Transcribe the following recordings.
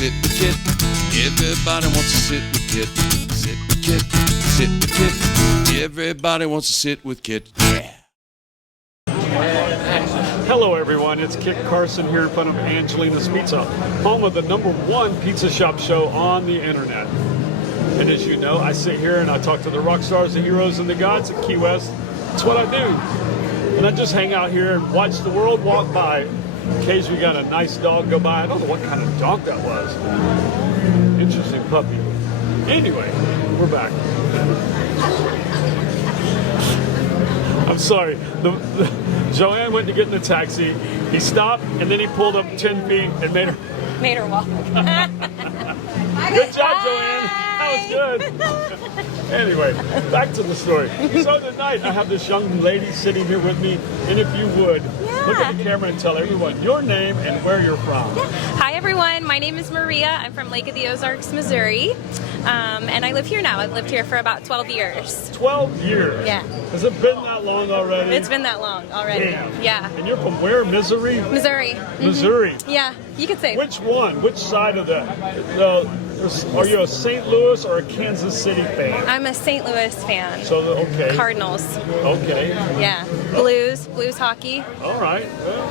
sit with Kit. Everybody wants to sit with Kit. Sit with Kit. Sit with Kit. Everybody wants to sit with Kit. Yeah. Hello everyone, it's Kit Carson here in front of Angelina's Pizza, home of the #1 pizza shop show on the internet. And as you know, I sit here and I talk to the rock stars, the heroes, and the gods of Key West. That's what I do. And I just hang out here and watch the world walk by. Occasionally we got a nice dog go by. I don't know what kind of dog that was. Interesting puppy. Anyway, we're back. I'm sorry. Joanne went to get in the taxi. He stopped and then he pulled up 10 feet and made her walk. Good job, Joanne. That was good. Anyway, back to the story. So tonight I have this young lady sitting here with me, and if you would, look at the camera and tell everyone your name and where you're from. Hi everyone, my name is Maria. I'm from Lake of the Ozarks, Missouri, and I live here now. I've lived here for about 12 years. 12 years? Yeah. Has it been that long already? It's been that long already. Damn. Yeah. And you're from where? Missouri? Missouri. Mm-hmm. Missouri? Yeah, you could say. Which one? Which side of are you a St. Louis or a Kansas City fan? I'm a St. Louis fan. So, okay. Cardinals. Okay. Yeah. Blues hockey. All right.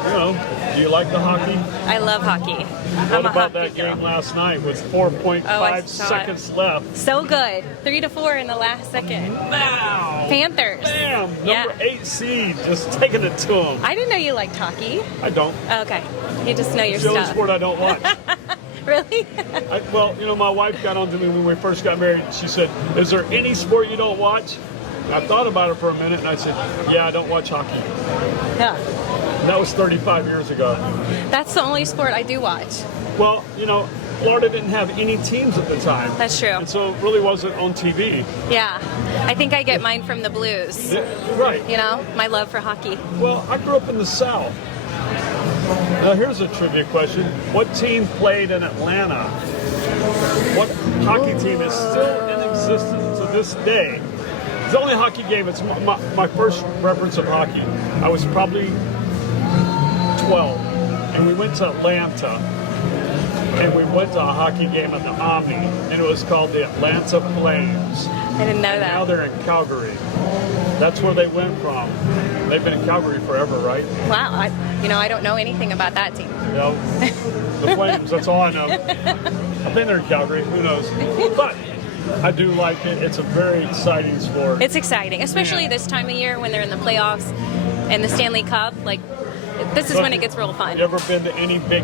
Well, do you like the hockey? I love hockey. What about that game last night with 4.5 seconds left? So good. 3-4 in the last second. Wow. Panthers. Bam. Number 8 seed, just taking it to them. I didn't know you liked hockey. I don't. Okay. You just know your it's the only stuff. sport I don't watch. Really? My wife got on to me when we first got married. She said, is there any sport you don't watch? And I thought about it for a minute, and I said, yeah, I don't watch hockey. Yeah. And that was 35 years ago. That's the only sport I do watch. Well, Florida didn't have any teams at the time. That's true. And so it really wasn't on TV. Yeah. I think I get mine from the Blues. Yeah, right. My love for hockey. Well, I grew up in the South. Now here's a trivia question. What team played in Atlanta? What hockey team is still in existence to this day? It's the only hockey game. It's my first reference of hockey. I was probably 12, and we went to Atlanta, and we went to a hockey game at the Omni, and it was called the Atlanta Flames. I didn't know that. Now they're in Calgary. That's where they went from. They've been in Calgary forever, right? Wow. I don't know anything about that team. The Flames, that's all I know. I've been there in Calgary, who knows? But I do like it. It's a very exciting sport. It's exciting, especially this time of year when they're in the playoffs and the Stanley Cup. This is when it gets real fun. You ever been to any big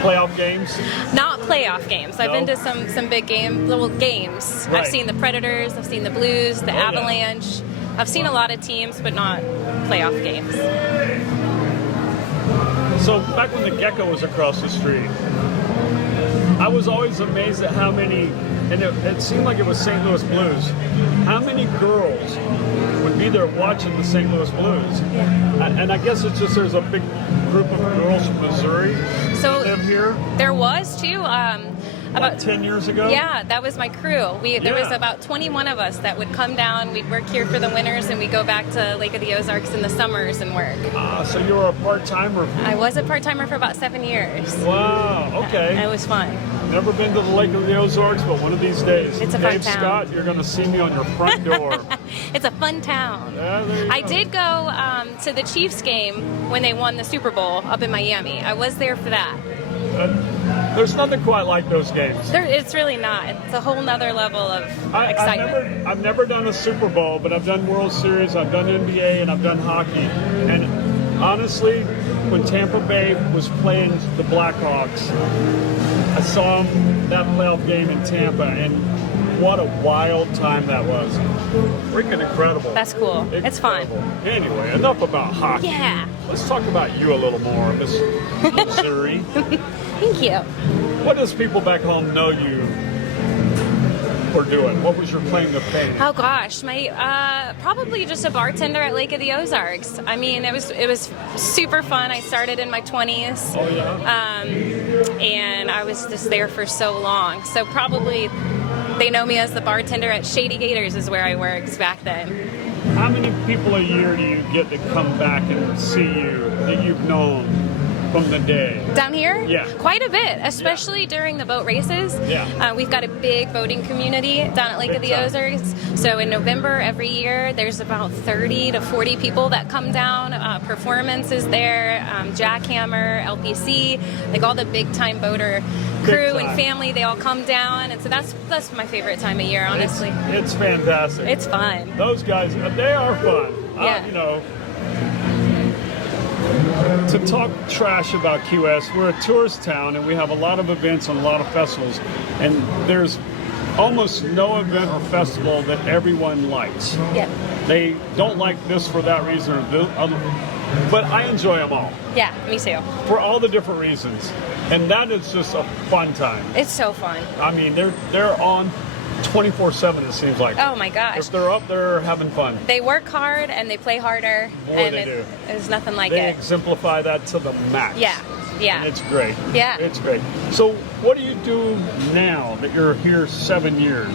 playoff games? Not playoff games. I've been to some big little games. Right. I've seen the Predators, I've seen the Blues, the Avalanche. Yeah. I've seen a lot of teams, but not playoff games. So back when the Gecko was across the street, I was always amazed at how many, and it seemed like it was St. Louis Blues, how many girls would be there watching the St. Louis Blues. Yeah. And I guess it's just there's a big group of girls from Missouri that live here. There was too. About 10 years ago? Yeah, that was my crew. There was about 21 of us that would come down. We'd work here for the winters, and we'd go back to Lake of the Ozarks in the summers and work. So you were a part-timer? I was a part-timer for about 7 years. Wow, okay. It was fun. Never been to the Lake of the Ozarks, but one of these days. It's a fun town. Dave Scott, you're going to see me on your front door. It's a fun town. Yeah, there you I go. did go to the Chiefs game when they won the Super Bowl up in Miami. I was there for that. There's nothing quite like those games. It's really not. It's a whole nother level of excitement. I've never done a Super Bowl, but I've done World Series, I've done NBA, and I've done hockey. And honestly, when Tampa Bay was playing the Blackhawks, I saw that playoff game in Tampa, and what a wild time that was. Freaking incredible. That's cool. Incredible. It's fun. Anyway, enough about hockey. Yeah. Let's talk about you a little more, Miss Missouri. Thank you. What does people back home know you for doing? What was your claim to fame? Oh gosh, my probably just a bartender at Lake of the Ozarks. I mean, it was super fun. I started in my 20s. Oh yeah. And I was just there for so long. So probably they know me as the bartender at Shady Gators is where I worked back then. How many people a year do you get to come back and see you that you've known from the day? Down here? Yeah. Quite a bit, especially during the boat races. Yeah. We've got a big boating community down at Lake of the Big time. Ozarks. So in November every year, there's about 30 to 40 people that come down. Performances there, Jackhammer, LPC, like all the big time boater crew time. and family, they all come down. And so that's my favorite time of year, honestly. It's fantastic. It's fun. Those guys, they are fun. Yeah. You know, to talk trash about Key West, we're a tourist town and we have a lot of events and a lot of festivals. And there's almost no event or festival that everyone likes. Yeah. They don't like this for that reason or the other. But I enjoy them all Yeah, me too. for all the different reasons. And that is just a fun time. It's so fun. I mean, they're on 24/7, it seems like. Oh my gosh. If they're up there having fun. They work hard and they play harder. Boy, and they do. There's nothing like They it. exemplify that to the max. Yeah. Yeah. And it's great. Yeah. It's great. So what do you do now that you're here 7 years?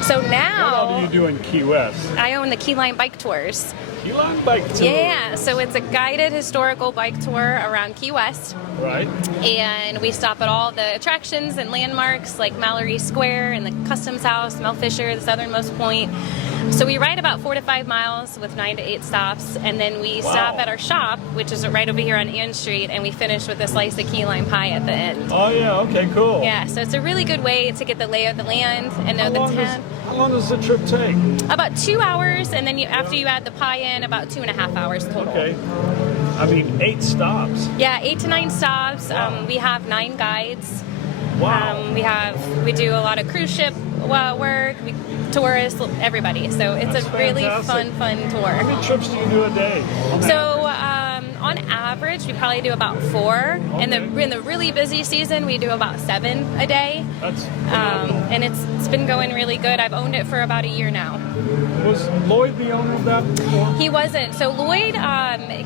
So What all do now you do in Key West? I own the Key Lime Bike Tours. Key Lime Bike Tour. Yeah, so it's a guided historical bike tour around Key West. Right? And we stop at all the attractions and landmarks like Mallory Square and the Customs House, Mel Fisher, the southernmost point. So we ride about 4 to 5 miles with 9 to 8 stops, and then we stop at our shop, which is right over here on Ann Street, and we finish with a slice of key lime pie at the end. Oh, yeah. Okay, cool. Yeah, so it's a really good way to get the lay of the land and know the town. How long does the trip take? About 2 hours, and then after you add the pie in, about 2.5 hours total. Okay. I mean, 8 stops. Yeah, 8 to 9 stops. We have 9 guides. Wow. We do a lot of cruise ship work, tourists, everybody. So it's That's a really fantastic. fun How tour. many trips do you do a day? So on average, we probably do about 4. Okay. In the really busy season, we do about 7 a day. That's phenomenal. And it's been going really good. I've owned it for about a year now. Was Lloyd the owner of that before? He wasn't. So Lloyd,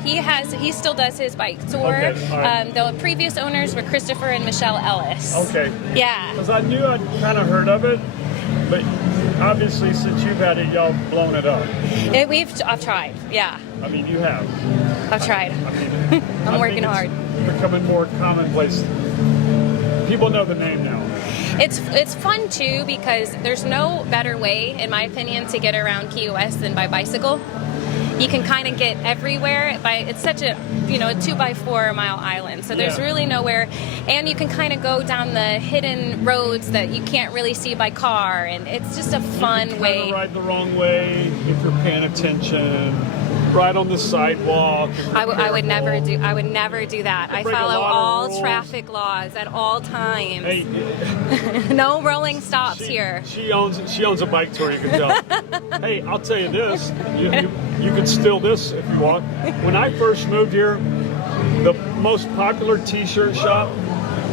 he still does his bike tour. Okay, all right. The previous owners were Christopher and Michelle Ellis. Okay. Yeah. Because I knew I'd kind of heard of it, but obviously since you've had it, y'all blown it up. I've tried. Yeah, I mean, you have. I've tried. I mean, I'm working hard. It's becoming more commonplace. People know the name now. It's fun too because there's no better way, in my opinion, to get around Key West than by bicycle. You can kind of get everywhere it's such a 2x4 mile island, so there's Yeah. really nowhere, and you can kind of go down the hidden roads that you can't really see by car, and it's just a fun You can way. kinda ride the wrong way if you're paying attention. Ride on the sidewalk. I would never do that. I break a follow lot of all rules. traffic laws at all times. Hey, No rolling stops she, here. She owns a bike tour. You can tell. Hey, I'll tell you this. You can steal this if you want. When I first moved here, the most popular T-shirt shop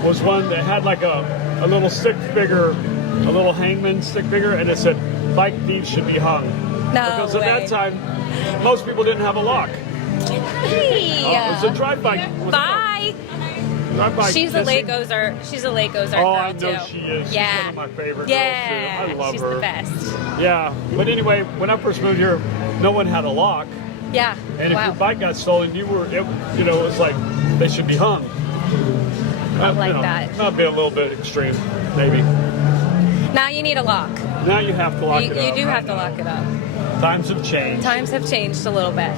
was one that had like a little stick figure, a little hangman stick figure, and it said "Bike thieves should be hung." No Because way. at that time, most people didn't have a lock. Hey. It was a drive-by. Bye. Drive-by She's a kissing. Lake Ozark. She's a Lake Ozark Oh, girl I know too. she is. She's Yeah. one of my favorite Yeah. girls too. I love She's her. the best. Yeah, but anyway, when I first moved here, no one had a lock, Yeah. and if wow. your bike got stolen, it was like they should be hung. I like that. Not be a little bit extreme, maybe. Now you need a lock. Now you have to lock You it up. do have to lock it up. Times have changed. Times have changed a little bit.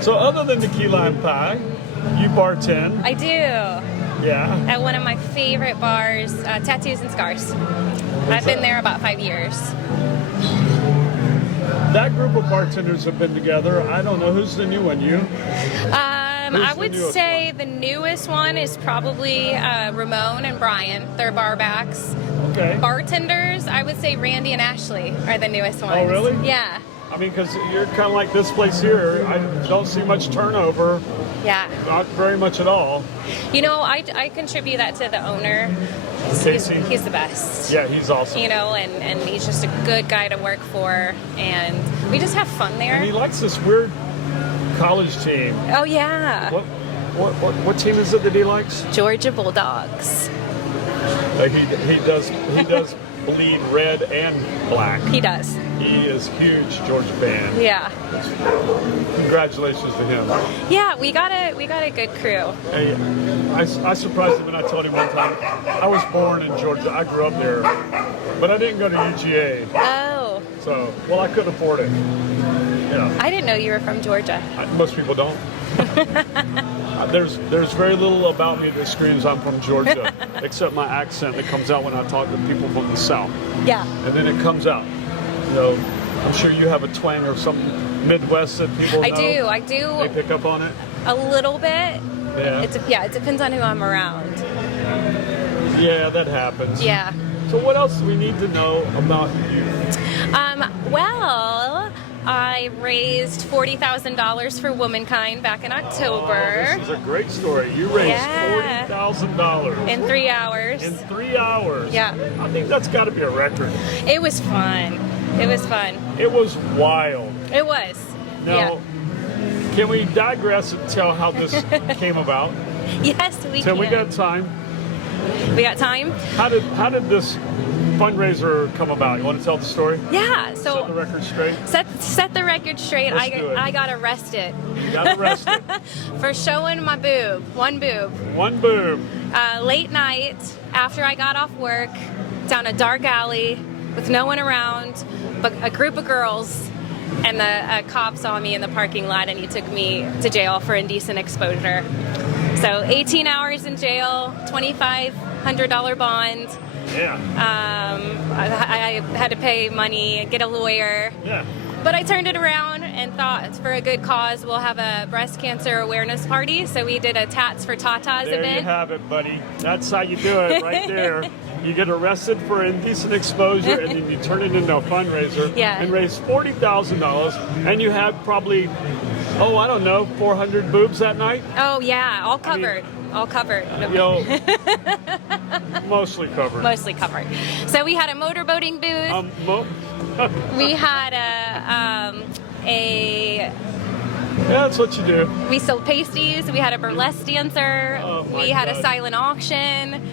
So other than the key lime pie, you bartend. I do. Yeah. At one of my favorite bars, Tattoos and Scars. I've been there about 5 years. That group of bartenders have been together. I don't know who's the new one. You? I the would newest say the newest one is probably Ramon and Brian. They're bar backs. Okay. Bartenders, I would say Randy and Ashley are the newest ones. Oh, really? Yeah. I mean, because you're kind of like this place here. I don't see much turnover. Yeah. Not very much at all. You know, I contribute that to the owner. Casey? He's the best. Yeah, he's awesome. You know, and he's just a good guy to work for, and we just have fun there. And he likes this weird college team. Oh yeah, What team is it that he likes? Georgia Bulldogs. Like he does bleed red and black. He does. He is huge Georgia fan. Yeah. Congratulations to him. Yeah, we got a good crew. Hey, I surprised him when I told him one time I was born in Georgia. I grew up there, but I didn't go to UGA. Oh. So, well, I couldn't afford it. You know, I didn't know you were from Georgia. most people don't. There's very little about me that screams I'm from Georgia, except my accent that comes out when I talk to people from the South. Yeah. And then it comes out. You know, I'm sure you have a twang or something Midwest that people know. I do. They pick up on it. A little bit. Yeah. It depends on who I'm around. Yeah, that happens. Yeah. So what else do we need to know about you? Well, I raised $40,000 for Womankind back in October. Oh, this is a great story. You raised $40,000 in 3 hours. In 3 hours. Yeah. I think that's got to be a record. It was fun. It was fun. It was wild. It was. Now, can we digress and tell how this came about? Yes, we So can. we got time. We got time? How did this fundraiser come about? You want to tell the story? Yeah. Set the So record straight. set the record straight. Let's do it. I got arrested You got arrested. for showing my boob. One boob. One boob. Late night after I got off work, down a dark alley with no one around, but a group of girls, and the cop saw me in the parking lot and he took me to jail for indecent exposure. So 18 hours in jail, $2,500 bond. Yeah. I had to pay money, get a lawyer. Yeah. But I turned it around and thought, for a good cause, we'll have a breast cancer awareness party. So we did a Tats for Tatas There event. you have it, buddy. That's how you do it right there. You get arrested for indecent exposure, and then you turn it into a fundraiser Yeah. and raise $40,000, and you have probably, 400 boobs that night. Oh yeah, all covered. All covered. You know, mostly covered. Mostly covered. So we had a motorboating booth. We had That's what you do. we sold pasties. We had a burlesque dancer. Oh, my We had a God. silent auction.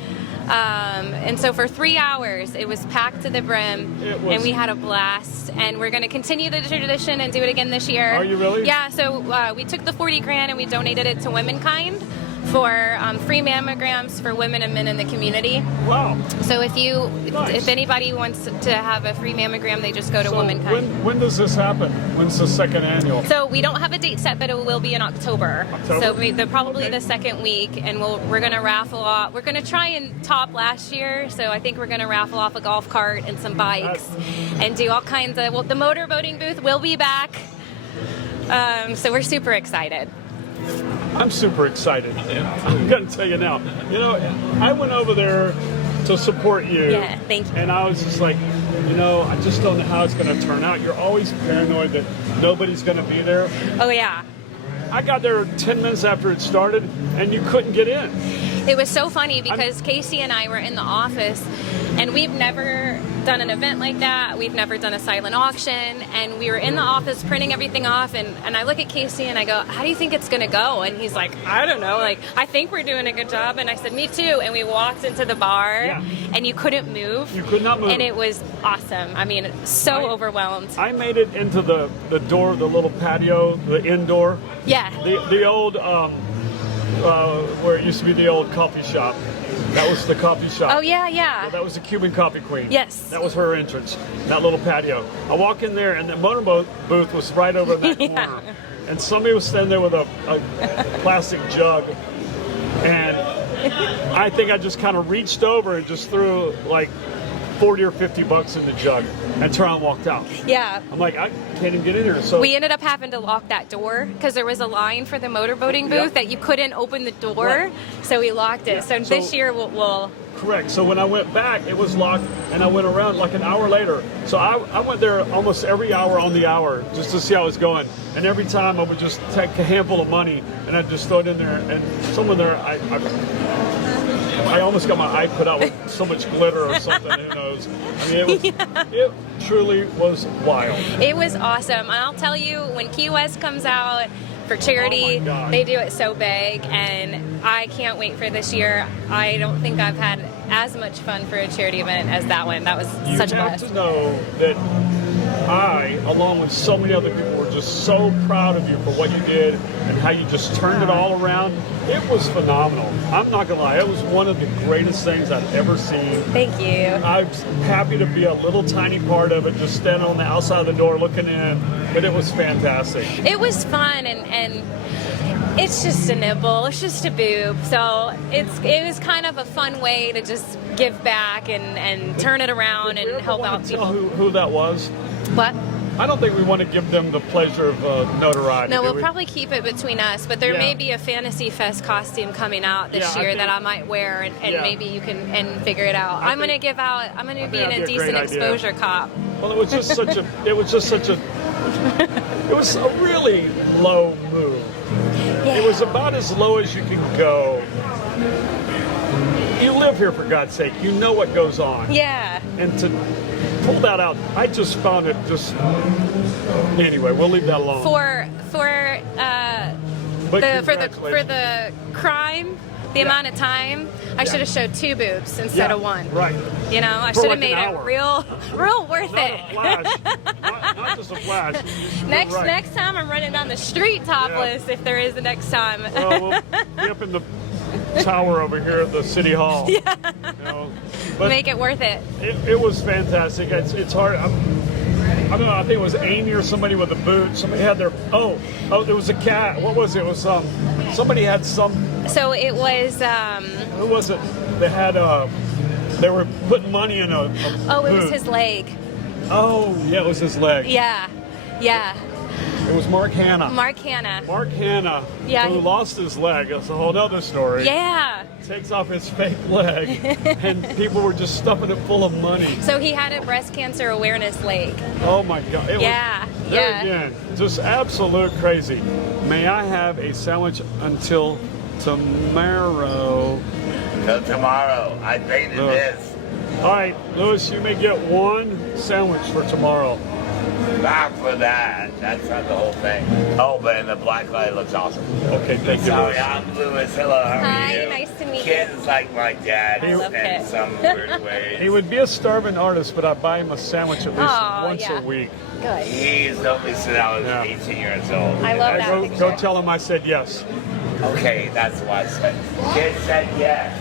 And so for 3 hours, it was packed to the brim, It was- and we had a blast. And we're going to continue the tradition and do it again this year. Are you really? Yeah. So we took the 40 grand and we donated it to Womankind for free mammograms for women and men in the community. Wow. So Nice. if anybody wants to have a free mammogram, they just go to So Womankind. when does this happen? When's the second annual? So we don't have a date set, but it will be in October. October? So probably Okay. the second week, and we're going to raffle off. We're going to try and top last year, so I think we're going to raffle off a golf cart and some bikes, and do all kinds of. Well, the motorboating booth will be back, so we're super excited. I'm super excited. I'm going to tell you now. You know, I went over there to support you. Yeah, thank you. And I was just like, I just don't know how it's going to turn out. You're always paranoid that nobody's going to be there. Oh yeah. I got there 10 minutes after it started, and you couldn't get in. It was so funny because Casey and I were in the office, and we've never done an event like that. We've never done a silent auction, and we were in the office printing everything off, and I look at Casey and I go, how do you think it's going to go? And he's like, I don't know. Like, I think we're doing a good job. And I said, me too. And we walked into the bar, Yeah. and you couldn't move. You could not move. And it was awesome. I mean, so overwhelmed. I made it into the door, the little patio, the indoor. Yeah. The old, where it used to be the old coffee shop. That was the coffee shop. Oh, yeah. That was the Cuban coffee queen. Yes. That was her entrance, that little patio. I walk in there, and the motorboat booth was right over in that Yeah. corner. And somebody was standing there with a plastic jug. And I think I just kind of reached over and just threw like 40 or 50 bucks in the jug and turned around and walked out. Yeah. I'm like, I can't even get in here. So We ended up having to lock that door because there was a line for the motorboating booth Yep. that you couldn't open the door. Right. So we locked it. Yeah. So So- this year we'll correct. So when I went back, it was locked, and I went around like an hour later. So I went there almost every hour on the hour just to see how it was going. And every time I would just take a handful of money and I'd just throw it in there. And someone there, I almost got my eye put out with so much glitter or something. Who knows? I mean, it truly was wild. It was awesome. And I'll tell you, when Key West comes out for charity, Oh my God. they do it so big, and I can't wait for this year. I don't think I've had as much fun for a charity event as that one. That was such a You have blast. to know that I, along with so many other people, were just so proud of you for what you did and how you just turned it all around. It was phenomenal. I'm not gonna lie, it was one of the greatest things I've ever seen. Thank you. I'm happy to be a little tiny part of it, just standing on the outside of the door looking in, but it was fantastic. It was fun, and it's just a nibble. It's just a boob. So it was kind of a fun way to just give back and turn it around Did we and ever help want out to tell people. who that was? What? I don't think we want to give them the pleasure of notoriety. No, do we'll we? probably keep it between us, but there Yeah. may be a Fantasy Fest costume coming out this Yeah, I year think- that I might wear, and Yeah. maybe you can figure it out. I'm think- gonna be in that'd be a a decent great idea. exposure cop. Well, it was just such a. It was a really low move. It was about as low as you can go. You live here, for God's sake. You know what goes on. Yeah. And to pull that out, I just found it just. Anyway, we'll leave that alone. For But for congratulations. the crime, the Yeah. amount of time, I should have showed 2 boobs instead Yeah, of 1. Right. You know, I For should like have made an it hour. real worth Not it. a flash. not just a flash. You're Next right. next time I'm running down the street topless if there is a next time. Well, we'll be up in the tower over here at the city hall. Yeah. But Make it worth it. it was fantastic. It's hard. I don't know. I think it was Amy or somebody with a boot. Somebody had their there was a cat. What was it? It was somebody had some. So it was Who was it? They had they were putting money in a oh, it was boot. his leg. Oh, yeah, it was his leg. Yeah. Yeah. It was Mark Hanna. Mark Hanna. Mark Hanna, Yeah, who he- lost his leg. That's a whole other story. Yeah. Takes off his fake leg, and people were just stuffing it full of money. So he had a breast cancer awareness leg. Oh my God! It Yeah, was, there yeah. again, just absolute crazy. May I have a sandwich until tomorrow? Till tomorrow. I painted Look. this. All right, Louis, you may get 1 sandwich for tomorrow. Not for that. That's not the whole thing. Oh, but in the black light looks awesome. Okay, thank you, Sorry, Louis. I'm Louis. Hello, how are Hi, you? nice to meet Kit is like my dad I love in Kit. some weird ways. He would be a starving artist, but I buy him a sandwich at least Oh, once yeah. a week. Good. He's only since I was Yeah. 18 years old. I love that Go picture. tell him I said yes. Okay, that's what I said. Kit said yes.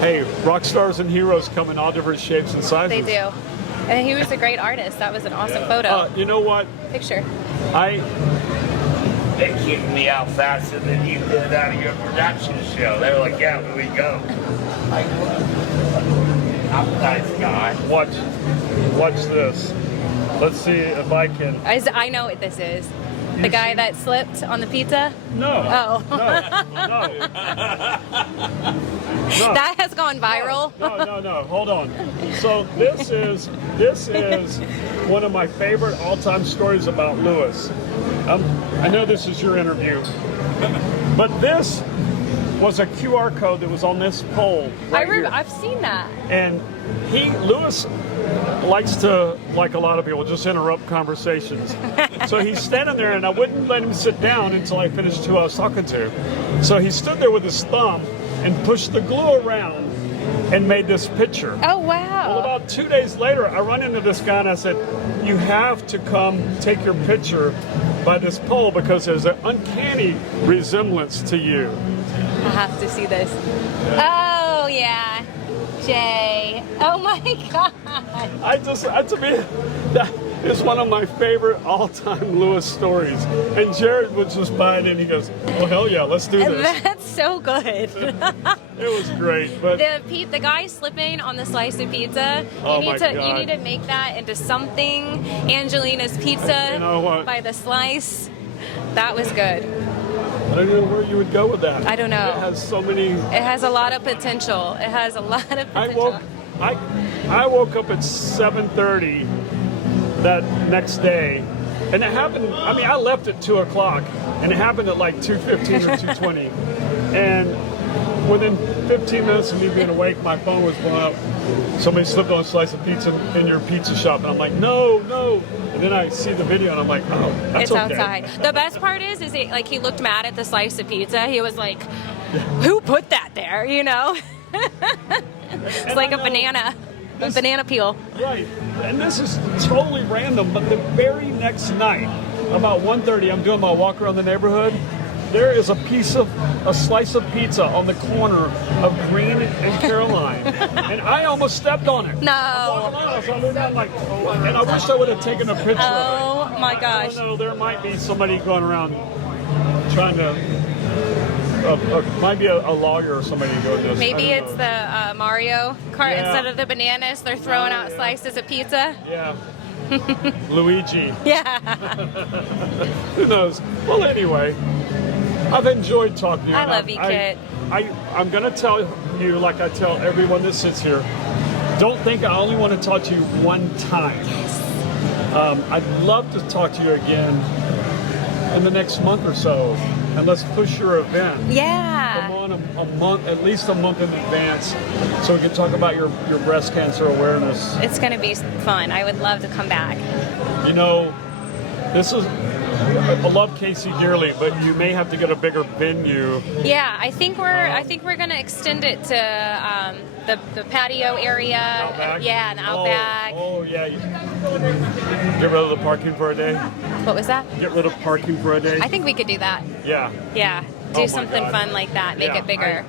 Hey, rock stars and heroes come in all different shapes and sizes. They do. And he was a great artist. That was an awesome photo. You know what? Picture. They kicked me out faster than you did out of your production show. They were like, yeah, here we go. Like, I'm a nice guy. Watch this. Let's see if I can. I know what this is. The guy that slipped on the pizza? No. Oh. No. No. That has gone viral. No. Hold on. So this is one of my favorite all-time stories about Lewis. I know this is your interview, but this was a QR code that was on this pole right here. I've seen that. And Lewis likes to, like a lot of people, just interrupt conversations. So he's standing there, and I wouldn't let him sit down until I finished who I was talking to. So he stood there with his thumb and pushed the glue around and made this picture. Oh, Well, wow. about 2 days later, I run into this guy and I said, you have to come take your picture by this pole because there's an uncanny resemblance to you. I have to see this. Oh, yeah. Jay. Oh, my God. To me, that is one of my favorite all-time Lewis stories. And Jared was just by it and he goes, well, hell yeah, let's do this. That's so good. It was great, but The guy slipping on the slice of pizza. Oh You my need to God. you need to make that into something. Angelina's Pizza You know what? by the slice. That was good. I don't know where you would go with that. I don't know. It has so many. It has a lot of potential. It has a lot of potential. I woke up at 7:30 that next day, and it happened. I mean, I left at 2 o'clock, and it happened at like 2:15 or 2:20, and within 15 minutes of me being awake, my phone was blown up. Somebody slipped on a slice of pizza in your pizza shop, and I'm like, no. And then I see the video, and I'm like, oh, that's It's okay. outside. The best part is he looked mad at the slice of pizza. He was like, who put that there, you know? It's like a banana peel. Right, and this is totally random, but the very next night, about 1:30, I'm doing my walk around the neighborhood. There is a slice of pizza on the corner of Green and Caroline, and I almost stepped on it. No. And I wish I would have taken a picture of it. Oh my gosh. I don't know, there might be somebody going around trying to, might be a lawyer or somebody doing this. Maybe it's the Mario Kart. Yeah. Instead of the bananas, they're throwing out slices of pizza. Yeah. Luigi. Yeah. Who knows? Well, anyway, I've enjoyed talking to you. I love you, Kit. I'm going to tell you, like I tell everyone that sits here, don't think I only want to talk to you one time. I'd love to talk to you again in the next month or so, and let's push your event. Come Yeah. on a month, at least a month in advance, so we can talk about your breast cancer awareness. It's going to be fun. I would love to come back. You know, I love Casey dearly, but you may have to get a bigger venue. Yeah, I think we're going to extend it to the patio area. Outback? Yeah, and Outback. Oh yeah. Get rid of the parking for a day. What was that? Get rid of parking for a day. I think we could do that. Yeah. Yeah, Oh do my something God. fun like that. Make Yeah, it bigger.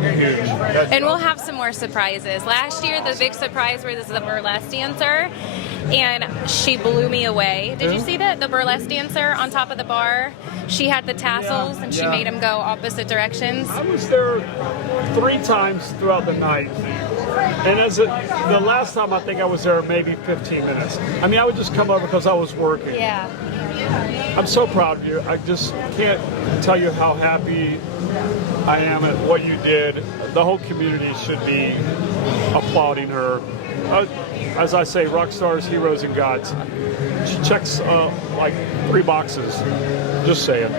Huge. That's And we'll have some more surprises. Last year, the big surprise was the burlesque dancer, and she blew me away. Did you Who? see that? The burlesque dancer on top of the bar. She had the tassels, and she yeah. made them go opposite directions. I was there 3 times throughout the night. And the last time I think I was there maybe 15 minutes. I mean, I would just come over because I was working. Yeah. I'm so proud of you. I just can't tell you how happy I am at what you did. The whole community should be applauding her. As I say, rock stars, heroes, and gods. She checks like 3 boxes. Just saying.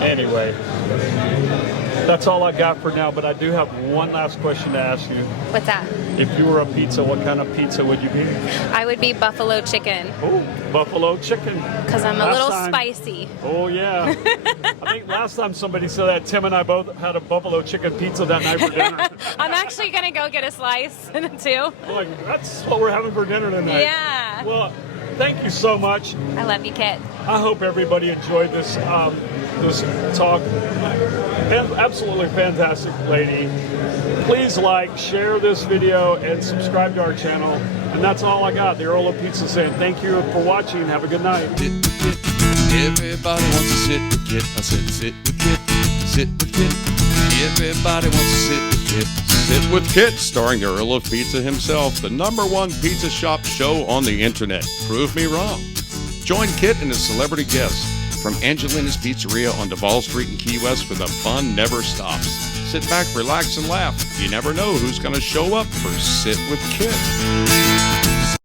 Anyway, that's all I got for now, but I do have one last question to ask you. What's that? If you were a pizza, what kind of pizza would you be? I would be buffalo chicken Oh, buffalo chicken. because I'm a Last little time- spicy. Oh, yeah. I think last time somebody said that, Tim and I both had a buffalo chicken pizza that night for dinner. I'm actually gonna go get a slice too. We're like, that's what we're having for dinner tonight. Yeah. Well, thank you so much. I love you, Kit. I hope everybody enjoyed this talk. Absolutely fantastic lady. Please like, share this video, and subscribe to our channel. And that's all I got. The Earl of Pizza saying thank you for watching. Have a good night. Sit with Kit. Everybody wants to sit with Kit. I said sit with Kit. Sit with Kit. Everybody wants to sit with Kit. Sit with Kit, starring the Earl of Pizza himself, the #1 pizza shop show on the internet. Prove me wrong. Join Kit and his celebrity guests from Angelina's Pizzeria on Duval Street in Key West, where the fun never stops. Sit back, relax, and laugh. You never know who's going to show up for Sit with Kit.